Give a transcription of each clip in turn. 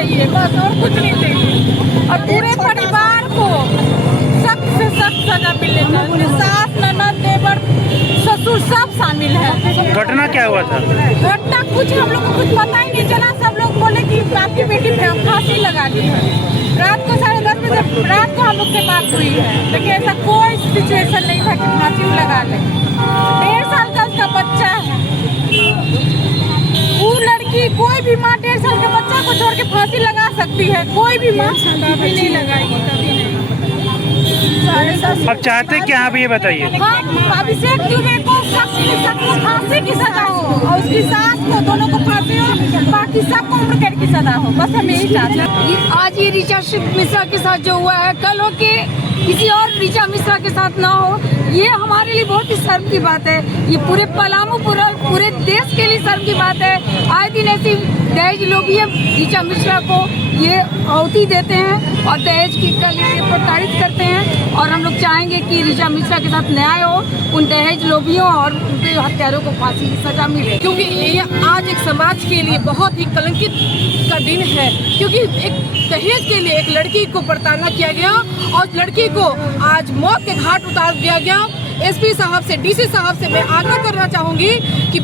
चाहिए, बस और कुछ नहीं चाहिए। और पूरे परिवार को सख्त से सख्त सजा मिलनी चाहिए। सास, ननद, देवर, ससुर सब शामिल है। घटना क्या हुआ था? घटना कुछ हम लोग को कुछ पता ही नहीं चला। सब लोग बोले कि आपकी बेटी फांसी लगा ली है। रात को 10:30 बजे रात को हम लोग से बात हुई है, लेकिन ऐसा कोई सिचुएशन नहीं था कि फांसी लगा ले। 1.5 साल का उसका बच्चा है। वो लड़की, कोई भी माँ 1.5 साल के बच्चा को छोड़ के फांसी लगा सकती है? कोई भी माँ कभी नहीं लगाएगी, कभी नहीं। अब चाहते क्या आप ये बताइए? हम अभिषेक दुबे को फांसी की सजा हो और उसकी सास को, दोनों को फांसी हो, बाकी सबको उम्र कैद की सजा हो। बस हम यही चाहते हैं। आज ये ऋचा मिश्रा के साथ जो हुआ है, कल हो के किसी और ऋचा मिश्रा के साथ ना हो, ये हमारे लिए बहुत ही शर्म की बात है। ये पूरे पलामू पूरे देश के लिए शर्म की बात है। आए दिन ऐसी दहेज लोग ये ऋचा मिश्रा को ये आहुति देते हैं और दहेज की लिए प्रताड़ित करते हैं। और हम लोग चाहेंगे कि ऋचा मिश्रा के साथ न्याय हो, उन दहेज लोभियों और उनके हत्यारों को फांसी की सजा मिले, क्योंकि ये आज एक समाज के लिए बहुत ही कलंकित का दिन है। क्योंकि एक दहेज के लिए एक लड़की को प्रताड़ना किया गया और उस लड़की को आज मौत के घाट उतार दिया गया। एसपी साहब से, डीसी साहब से मैं आग्रह करना चाहूँगी कि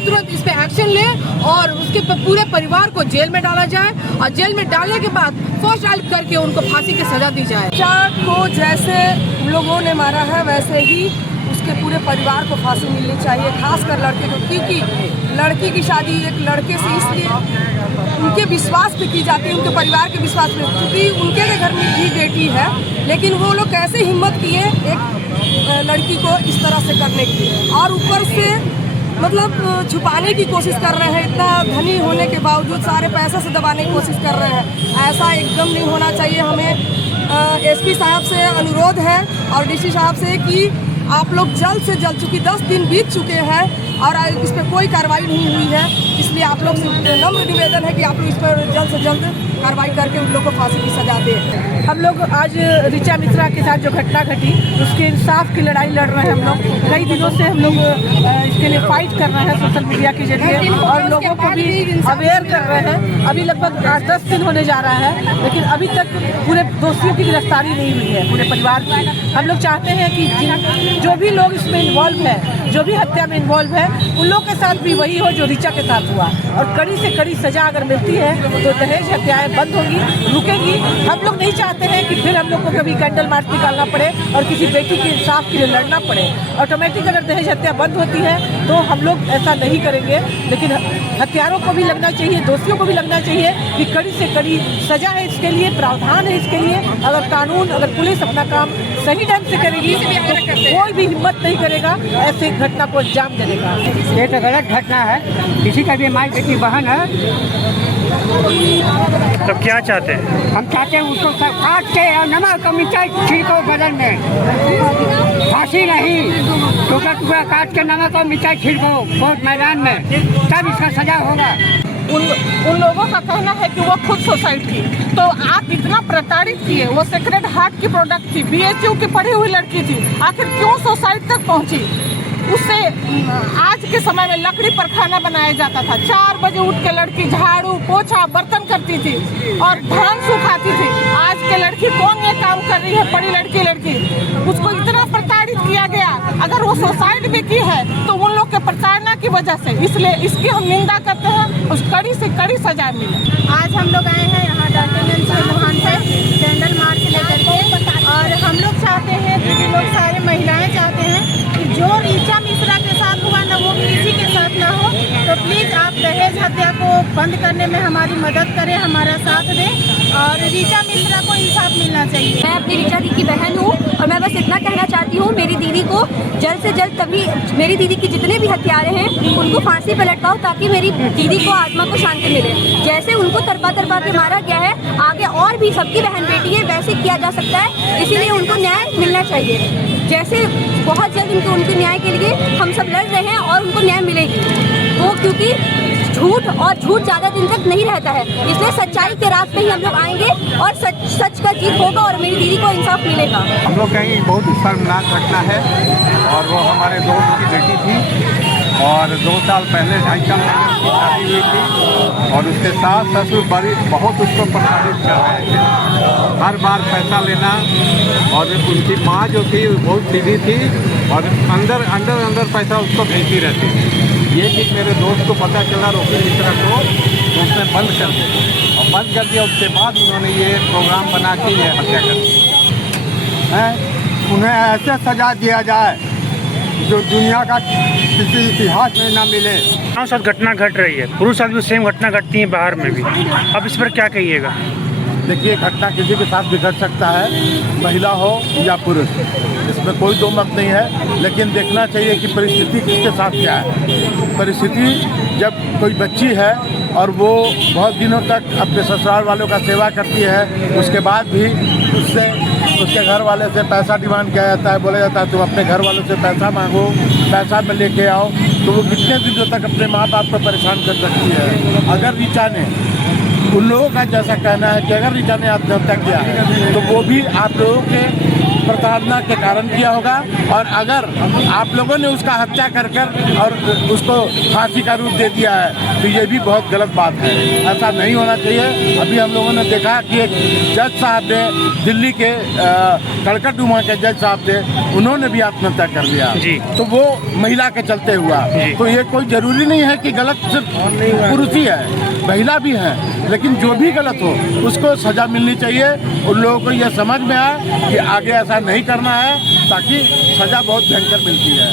तुरंत इस पे एक्शन ले और उसके पूरे परिवार को जेल में डाला जाए और जेल में डालने के बाद फर्स्ट ट्रायल करके उनको फांसी की सजा दी जाए। चाक को जैसे लोगों ने मारा है वैसे ही उसके पूरे परिवार को फांसी मिलनी चाहिए, खासकर लड़के को। क्योंकि लड़की की शादी एक लड़के से इसलिए उनके विश्वास पे की जाती है, उनके परिवार के विश्वास पे, क्योंकि उनके घर में भी बेटी है। लेकिन वो लोग कैसे हिम्मत किए एक लड़की को इस तरह से करने की, और ऊपर से मतलब छुपाने की कोशिश कर रहे हैं। इतना धनी होने के बावजूद सारे पैसे से दबाने की कोशिश कर रहे हैं। ऐसा एकदम नहीं होना चाहिए। हमें एसपी साहब से अनुरोध है और डीसी साहब से कि आप लोग जल्द से जल्द, चूँकि 10 दिन बीत चुके हैं और इस पर कोई कार्रवाई नहीं हुई है, इसलिए आप लोग से नम्र निवेदन है कि आप लोग इस पर जल्द से जल्द कार्रवाई करके उन लोगों को फांसी की सजा दें। हम लोग आज ऋचा मिश्रा के साथ जो घटना घटी उसके इंसाफ की लड़ाई लड़ रहे हैं। हम लोग कई दिनों से हम लोग इसके लिए फाइट कर रहे हैं सोशल मीडिया के जरिए और लोगों को भी अवेयर कर रहे हैं। अभी लगभग 8-10 दिन होने जा रहा है, लेकिन अभी तक पूरे दोषियों की गिरफ्तारी नहीं हुई है पूरे परिवार की। हम लोग चाहते हैं कि जो भी लोग इसमें इन्वॉल्व है, जो भी हत्या में इन्वॉल्व है, उन लोग के साथ भी वही हो जो ऋचा के साथ हुआ। और कड़ी से कड़ी सजा अगर मिलती है तो दहेज हत्याएं बंद होगी, रुकेगी। हम लोग नहीं चाहते हैं कि फिर हम लोग को कभी कैंडल मार्च निकालना पड़े और किसी बेटी के इंसाफ के लिए लड़ना पड़े। ऑटोमेटिक अगर दहेज हत्या बंद होती है तो हम लोग ऐसा नहीं करेंगे। लेकिन हत्यारों को भी लगना चाहिए, दोषियों को भी लगना चाहिए कि कड़ी से कड़ी सजा है, इसके लिए प्रावधान है। इसके लिए अगर कानून, अगर पुलिस अपना काम सही ढंग से करेगी तो कोई भी हिम्मत नहीं करेगा ऐसे घटना को अंजाम देने का। ये तो गलत घटना है, किसी का भी माई बेटी बहन है। तो क्या चाहते हैं? हम चाहते हैं उसको सब काट के और नमक का मिर्चाई छिड़को बदन में, फांसी नहीं, टुकड़ा टुकड़ा काट के नमक और मिर्चाई छिड़को कोर्ट मैदान में, तब इसका सजा होगा। उन लोगों का कहना है कि वो खुद सुसाइड की, तो आप इतना प्रताड़ित किए। वो सेक्रेड हार्ट की प्रोडक्ट थी, BHU की पढ़ी हुई लड़की थी, आखिर क्यों सुसाइड तक पहुंची? उससे आज के समय में लकड़ी पर खाना बनाया जाता था। 4 बजे उठ के लड़की झाड़ू पोछा बर्तन करती थी और धान सुखाती थी। आज के लड़की कौन ये काम कर रही है? पढ़ी लड़की उसको इतना प्रताड़ित किया गया। अगर वो सुसाइड भी की है तो उन लोग के प्रताड़ना की वजह से, इसलिए इसकी हम निंदा करते हैं। उस कड़ी से कड़ी सजा मिले। आज हम लोग आए हैं यहाँ डाल्टनगंज से कैंडल मार्च लेकर के, और हम लोग चाहते हैं, दीदी लोग सारे महिलाएं चाहते हैं कि जो ऋचा मिश्रा के साथ हुआ ना वो किसी के साथ ना हो। तो प्लीज़ आप दहेज हत्या को बंद करने में हमारी मदद करें, हमारा साथ दें और ऋचा मिश्रा को इंसाफ मिलना चाहिए। मैं अपनी ऋचा दी की बहन हूँ और मैं बस इतना कहना चाहती हूँ, मेरी दीदी को जल्द से जल्द, तभी मेरी दीदी के जितने भी हत्यारे हैं उनको फांसी पर लटकाओ ताकि मेरी दीदी को आत्मा को शांति मिले। जैसे उनको तरपा के मारा गया है, आगे और भी सबकी बहन बेटी है वैसे किया जा सकता है। इसीलिए उनको न्याय मिलना चाहिए। जैसे बहुत जल्द उनके न्याय के लिए हम सब लड़ रहे हैं और उनको न्याय मिलेगी वो, क्योंकि झूठ ज़्यादा दिन तक नहीं रहता है। इसलिए सच्चाई के रास्ते ही हम लोग आएंगे और सच का जीत होगा और मेरी दीदी को इंसाफ मिलेगा। हम लोग कहेंगे बहुत ही शर्मनाक घटना है और वो हमारे दोस्त की बेटी थी और 2 साल पहले 2.5 साल पहले उसकी शादी हुई थी और उसके सास ससुर बड़ी बहुत उसको प्रताड़ित कर रहे थे। हर बार पैसा लेना, और उनकी माँ जो थी बहुत सीधी थी और अंदर पैसा उसको भेजती रहती थी। ये चीज़ मेरे दोस्त को पता चला, रोकी मिश्रा को, तो उसने बंद कर दिया और बंद कर दिया। उसके बाद उन्होंने ये प्रोग्राम बना के ये हत्या कर दी है। उन्हें ऐसे सजा दिया जाए जो दुनिया का किसी इतिहास में ना मिले। हमारे साथ घटना घट रही है, पुरुष साथ भी सेम घटना घटती है बाहर में भी। अब इस पर क्या कहिएगा? देखिए, घटना किसी के साथ भी घट सकता है, महिला हो या पुरुष, इसमें कोई दो मत नहीं है। लेकिन देखना चाहिए कि परिस्थिति किसके साथ क्या है। परिस्थिति जब कोई बच्ची है और वो बहुत दिनों तक अपने ससुराल वालों का सेवा करती है, उसके बाद भी उसके घर वाले से पैसा डिमांड किया जाता है, बोला जाता है तुम अपने घर वालों से पैसा मांगो, पैसा में लेके आओ, तो वो कितने दिनों तक अपने माँ बाप को परेशान कर सकती है। अगर ऋचा ने, उन लोगों का जैसा कहना है कि अगर ऋचा ने आत्महत्या किया है तो वो भी आप लोगों के प्रताड़ना के कारण किया होगा, और अगर आप लोगों ने उसका हत्या कर और उसको फांसी का रूप दे दिया है तो ये भी बहुत गलत बात है। ऐसा नहीं होना चाहिए। अभी हम लोगों ने देखा कि एक जज साहब ने, दिल्ली के कड़कड़डुमा के जज साहब थे, उन्होंने भी आत्महत्या कर लिया जी। तो वो महिला के चलते हुआ। तो ये कोई जरूरी नहीं है कि गलत सिर्फ पुरुष ही है, महिला भी है, लेकिन जो भी गलत हो उसको सजा मिलनी चाहिए। उन लोगों को यह समझ में आए कि आगे ऐसा नहीं करना है, ताकि सजा बहुत भयंकर मिलती है।